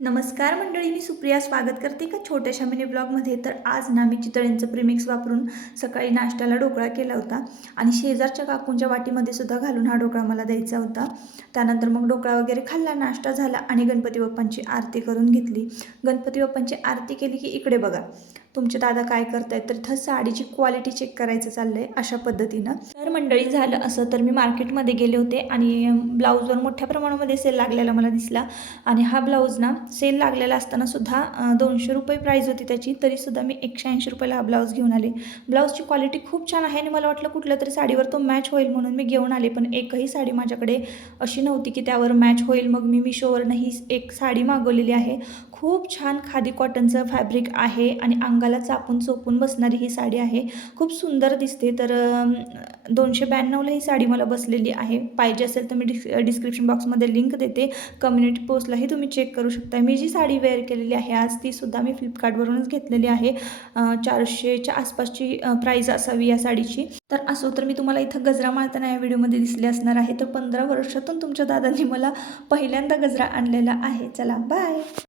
नमस्कार मंडळी, मी सुप्रिया स्वागत करते का छोट्याशा मिनी ब्लॉगमध्ये. तर आज ना मी चितळेंचं प्रीमिक्स वापरून सकाळी नाश्त्याला ढोकळा केला होता आणि शेजारच्या काकूंच्या वाटीमध्ये सुद्धा घालून हा ढोकळा मला द्यायचा होता. त्यानंतर मग ढोकळा वगैरे खाल्ला, नाश्ता झाला आणि गणपती बाप्पांची आरती करून घेतली. गणपती बाप्पांची आरती केली की इकडे बघा तुमचे दादा काय करतायत, तर इथं साडीची क्वालिटी चेक करायचं चाललंय अशा पद्धतीनं. तर मंडळी झालं असं, तर मी मार्केटमध्ये गेले होते आणि ब्लाऊजवर मोठ्या प्रमाणामध्ये सेल लागलेला मला दिसला आणि हा ब्लाऊज ना सेल लागलेला असताना सुद्धा 200 रुपये प्राईज होती त्याची, तरीसुद्धा मी 180 रुपयाला हा ब्लाऊज घेऊन आले. ब्लाऊजची क्वालिटी खूप छान आहे आणि मला वाटलं कुठल्या तरी साडीवर तो मॅच होईल म्हणून मी घेऊन आले, पण एकही साडी माझ्याकडे अशी नव्हती की त्यावर मॅच होईल. मग मी मिशोवरनं ही एक साडी मागवलेली आहे. खूप छान खादी कॉटनचं फॅब्रिक आहे आणि अंगाला चापून चोपून बसणारी ही साडी आहे. खूप सुंदर दिसते. तर 292ला ही साडी मला बसलेली आहे. पाहिजे असेल तर मी डिस्क्रिप्शन बॉक्समध्ये लिंक देते. कम्युनिटी पोस्टलाही तुम्ही चेक करू शकता. मी जी साडी वेअर केलेली आहे आज, तीसुद्धा मी फ्लिपकार्टवरूनच घेतलेली आहे. 400च्या आसपासची प्राईज असावी या साडीची. तर असो, तर मी तुम्हाला इथं गजरा माळताना या व्हिडिओमध्ये दिसले असणार आहे. तर 15 वर्षातून तुमच्या दादांनी मला पहिल्यांदा गजरा आणलेला आहे. चला बाय.